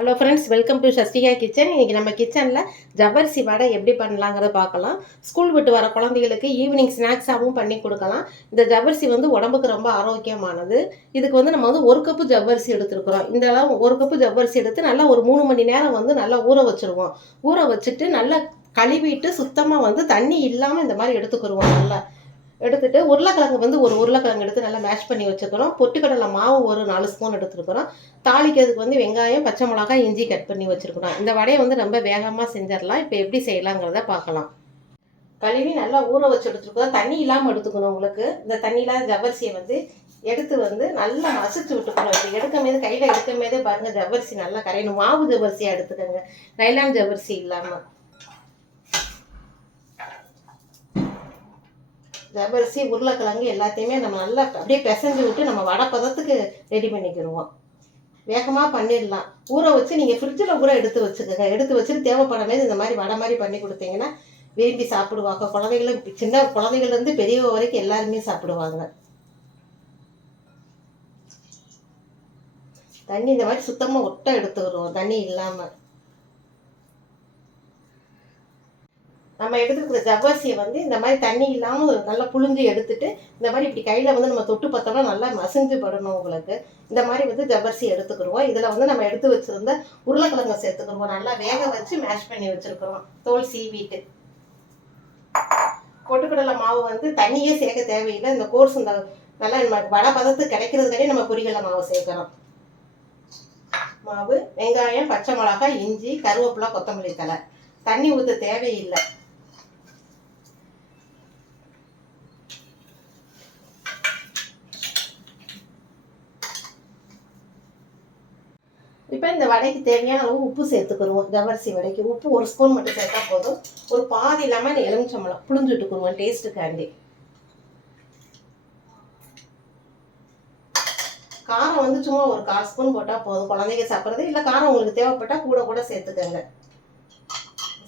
Hello friends, welcome to Shashtika kitchen. இன்றைக்கி நம்ம கிச்சனில் ஜவ்வரிசி வடை எப்படி பண்ணலாங்கிறத பார்க்கலாம். ஸ்கூல் விட்டு வர குழந்தைகளுக்கு ஈவினிங் ஸ்நாக்ஸாகவும் பண்ணி கொடுக்கலாம். இந்த ஜவ்வரிசி உடம்புக்கு ரொம்ப ஆரோக்கியமானது. இதுக்கு நம்ம 1 கப்பு ஜவ்வரிசி எடுத்துருக்குறோம். இந்த அளவு 1 கப்பு ஜவ்வரிசி எடுத்து நல்லா ஒரு 3 மணி நேரம் நல்லா ஊற வச்சுருவோம். ஊற வச்சுட்டு நல்லா கழுவிட்டு சுத்தமாக தண்ணி இல்லாமல் இந்த மாதிரி எடுத்துக்கிடுவோம். நல்லா எடுத்துட்டு உருளைக்கிழங்கு ஒரு உருளைக்கிழங்கு எடுத்து நல்லா மேஷ் பண்ணி வச்சுக்கிறோம். பொட்டுக்கடலை மாவு ஒரு 4 ஸ்பூன் எடுத்துருக்குறோம். தாளிக்கிறதுக்கு வெங்காயம், பச்சை மிளகாய், இஞ்சி கட் பண்ணி வச்சுருக்குறோம். இந்த வடையை ரொம்ப வேகமாக செஞ்சிடலாம். இப்போ எப்படி செய்யலாங்கிறத பார்க்கலாம். கழுவி நல்லா ஊற வச்சு எடுத்துருக்கோம். தண்ணி இல்லாமல் எடுத்துக்கணும். உங்களுக்கு இந்த தண்ணி இல்லாத ஜவ்வரிசியை எடுத்து நல்லா மசிச்சு விட்டுக்கணும். இப்போ எடுக்கும்போது கையில் எடுக்கும்போதே பாருங்கள், ஜவ்வரிசி நல்லா கரையணும். மாவு ஜவ்வரிசியாக எடுத்துக்கோங்க, நைலான் ஜவ்வரிசி இல்லாமல். ஜவ்வரிசி, உருளைக்கிழங்கு எல்லாத்தையுமே நம்ம நல்லா அப்படியே பிசைஞ்சு விட்டு நம்ம வடை பதத்துக்கு ரெடி பண்ணிக்கிடுவோம். வேகமாக பண்ணிடலாம். ஊற வச்சு நீங்கள் ஃப்ரிட்ஜில் கூட எடுத்து வச்சுக்கோங்க. எடுத்து வச்சுட்டு தேவைப்படும்போது இந்த மாதிரி வடை மாதிரி பண்ணி கொடுத்தீங்கன்னா விரும்பி சாப்பிடுவாங்க. குழந்தைகளும், சின்ன குழந்தைகள்லேருந்து பெரியவங்க வரைக்கும் எல்லாருமே சாப்பிடுவாங்க. தண்ணி இந்த மாதிரி சுத்தமாக ஒட்டை எடுத்துக்கிடுவோம், தண்ணி இல்லாமல். நம்ம எடுத்துக்கிற ஜவ்வரிசியை இந்த மாதிரி தண்ணி இல்லாமல் நல்லா புழிஞ்சு எடுத்துட்டு இந்த மாதிரி இப்படி கையில் நம்ம தொட்டு பார்த்தோம்னா நல்லா மசிஞ்சு படணும். உங்களுக்கு இந்த மாதிரி ஜவ்வரிசி எடுத்துக்கிடுவோம். இதில் நம்ம எடுத்து வச்சுருந்த உருளைக்கிழங்கை சேர்த்துக்கிடுவோம். நல்லா வேக வச்சு மேஷ் பண்ணி வச்சுருக்குறோம், தோல் சீவிட்டு. பொட்டுக்கடலை மாவு தண்ணியே சேர்க்க தேவையில்லை. இந்த கோர்ஸ் இந்த நல்லா வடை பதத்துக்கு கிடைக்கிறதுக்காண்டி நம்ம பொரிகடலை மாவு சேர்க்குறோம். மாவு, வெங்காயம், பச்சை மிளகாய், இஞ்சி, கருவேப்பிலை, கொத்தமல்லி தழை. தண்ணி ஊற்ற தேவையில்லை. இப்போ இந்த வடைக்கு தேவையான அளவு உப்பு சேர்த்துக்கிடுவோம். ஜவ்வரிசி வடைக்கு உப்பு 1 ஸ்பூன் மட்டும் சேர்த்தா போதும். ஒரு பாதி இல்லாமல் எலுமிச்சம்பழம் புளிஞ்சு விட்டுக்குருவோம் டேஸ்ட்டுக்காண்டி. காரம் சும்மா ஒரு 1/4 ஸ்பூன் போட்டால் போதும். குழந்தைங்க சாப்பிட்றது இல்லை, காரம் உங்களுக்கு தேவைப்பட்டால் கூட சேர்த்துக்கோங்க.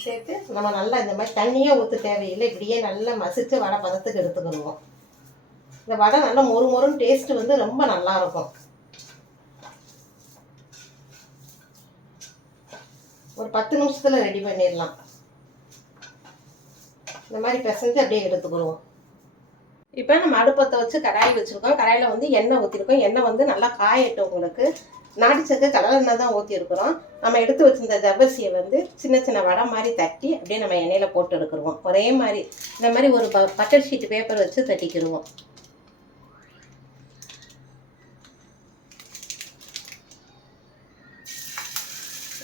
சேர்த்து நம்ம நல்லா இந்த மாதிரி தண்ணியே ஊற்ற தேவையில்லை. இப்படியே நல்லா மசிச்சு வடை பதத்துக்கு எடுத்துக்கிடுவோம். இந்த வடை நல்லா மொறுன்னு டேஸ்ட்டு ரொம்ப நல்லாயிருக்கும். ஒரு 10 நிமிஷத்தில் ரெடி பண்ணிடலாம். இந்த மாதிரி பிசைஞ்சு அப்படியே எடுத்துக்கிடுவோம். இப்போ நம்ம அடுப்பத்தை வச்சு கடாய் வச்சுருக்கோம். கடாயில் எண்ணெய் ஊற்றிருக்கோம். எண்ணெய் நல்லா காயட்டும். உங்களுக்கு நாட்டு சக்கரை கடலெண்ணெய் தான் ஊற்றிருக்கிறோம். நம்ம எடுத்து வச்சிருந்த ஜவ்வரிசியை சின்ன சின்ன வடை மாதிரி தட்டி அப்படியே நம்ம எண்ணெயில் போட்டு எடுத்துருவோம். ஒரே மாதிரி இந்த மாதிரி ஒரு பட்டர் ஷீட் பேப்பர் வச்சு தட்டிக்கிடுவோம்.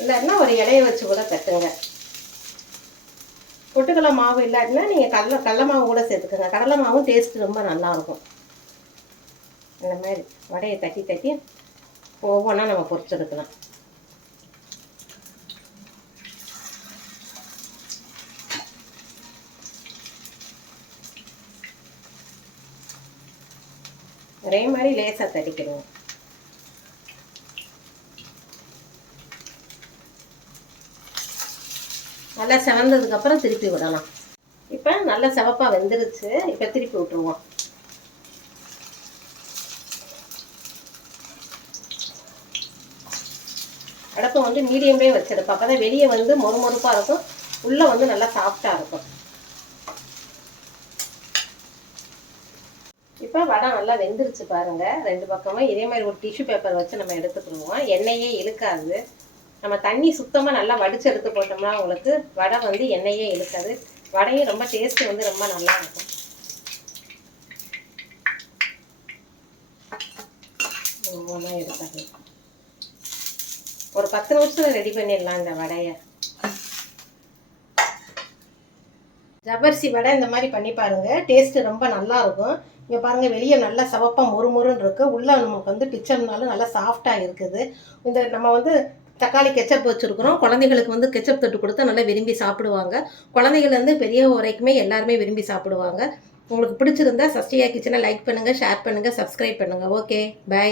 இல்லாட்டினா ஒரு இலையை வச்சு கூட தட்டுங்க. பொட்டுக்கடலை மாவு இல்லாட்டினா நீங்கள் கடலை மாவு கூட சேர்த்துக்கோங்க. கடலை மாவும் டேஸ்ட்டு ரொம்ப நல்லாயிருக்கும். இந்த மாதிரி வடையை தட்டி ஒவ்வொன்றா நம்ம பொரிச்செடுக்கலாம். ஒரே மாதிரி லேசாக தட்டிக்கிடுவோம். நல்லா செவந்ததுக்கப்புறம் திருப்பி விடலாம். இப்போ நல்லா செவப்பாக வெந்துருச்சு. இப்போ திருப்பி விட்டுருவோம். அடுப்பை மீடியம்லேயே வச்சிருப்போம். அப்போ தான் வெளியே மொறுமொறுப்பாக இருக்கும், உள்ளே நல்லா சாஃப்டாக இருக்கும். இப்போ வடை நல்லா வெந்துருச்சு பாருங்கள். 2 பக்கமும் இதே மாதிரி ஒரு டிஷ்யூ பேப்பர் வச்சு நம்ம எடுத்துக்கிடுவோம். எண்ணெயே இழுக்காது. நம்ம தண்ணி சுத்தமாக நல்லா வடித்து எடுத்து போட்டோம்னா உங்களுக்கு வடை எண்ணெயே இழுக்காது. வடையும் ரொம்ப டேஸ்ட்டு ரொம்ப நல்லா இருக்கும். எடுக்காது. ஒரு 10 நிமிஷத்தில் ரெடி பண்ணிடலாம் இந்த வடையை. ஜவ்வரிசி வடை இந்த மாதிரி பண்ணி பாருங்கள். டேஸ்ட்டு ரொம்ப நல்லா இருக்கும். இங்கே பாருங்கள், வெளியே நல்லா சவப்பாக மொறுன்னு இருக்குது. உள்ளே நமக்கு பிச்சர்னாலும் நல்லா சாஃப்டாக இருக்குது. இந்த நம்ம தக்காளி கெச்சப் வச்சுருக்குறோம். குழந்தைகளுக்கு கெச்சப் தொட்டு கொடுத்தா நல்லா விரும்பி சாப்பிடுவாங்க. குழந்தைகள்லேருந்து பெரியவங்க வரைக்குமே எல்லாருமே விரும்பி சாப்பிடுவாங்க. உங்களுக்கு பிடிச்சிருந்தா சஷ்டிகா கிச்சனை லைக் பண்ணுங்கள், ஷேர் பண்ணுங்கள், சப்ஸ்கிரைப் பண்ணுங்கள். Okay, by.